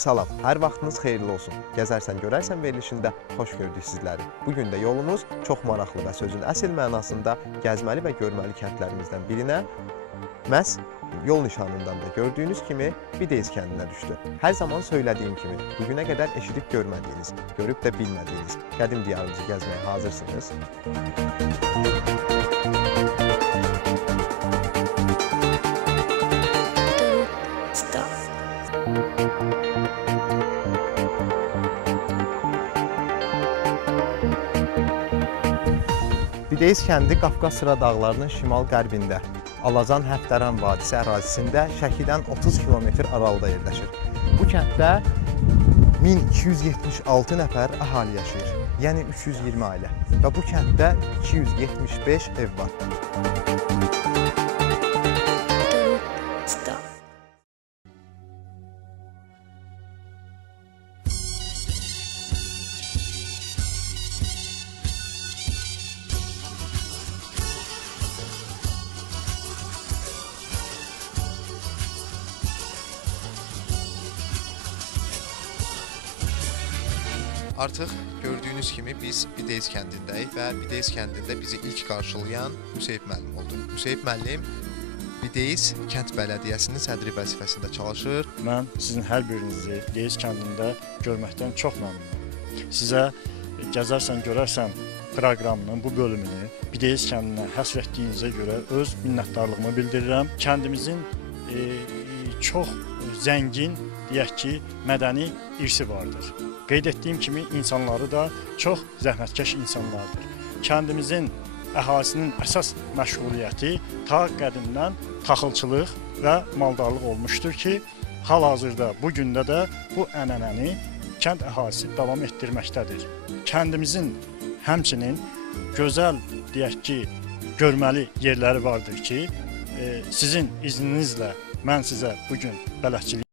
Salam, hər vaxtınız xeyirli olsun. Gəzərsən, görərsən verilişində xoş gördük sizləri. Bu gün də yolumuz çox maraqlı və sözün əsl mənasında gəzməli və görməli kəndlərimizdən birinə məhz yol nişanından da gördüyünüz kimi Bideyiz kəndinə düşdü. Hər zaman söylədiyim kimi, bugünə qədər eşidib görmədiyiniz, görüb də bilmədiyiniz qədim diyarımızı gəzməyə hazırsınız. Stop. Bideyiz kəndi Qafqaz sıra dağlarının şimal-qərbində, Alazan Həftəran vadisi ərazisində Şəkidən 30 kilometr aralıda yerləşir. Bu kənddə 1276 nəfər əhali yaşayır, yəni 320 ailə və bu kənddə 275 ev var. Artıq gördüyünüz kimi biz Bideyiz kəndindəyik və Bideyiz kəndində bizi ilk qarşılayan Hüseyb müəllim oldu. Hüseyb müəllim Bideyiz kənd bələdiyyəsinin sədri vəzifəsində çalışır. Mən sizin hər birinizi Deyiz kəndində görməkdən çox məmnunum. Sizə gəzərsən, görərsən proqramının bu bölümünü Bideyiz kəndinə həsr etdiyinizə görə öz minnətdarlığımı bildirirəm. Kəndimizin çox zəngin, deyək ki, mədəni irsi vardır. Qeyd etdiyim kimi insanları da çox zəhmətkeş insanlardır. Kəndimizin əhalisinin əsas məşğuliyyəti ta qədimdən taxılçılıq və maldarlıq olmuşdur ki, hal-hazırda bu gündə də bu ənənəni kənd əhalisi davam etdirməkdədir. Kəndimizin həmçinin gözəl deyək ki, görməli yerləri vardır ki, e, sizin izninizlə mən sizə bu gün bələdçilik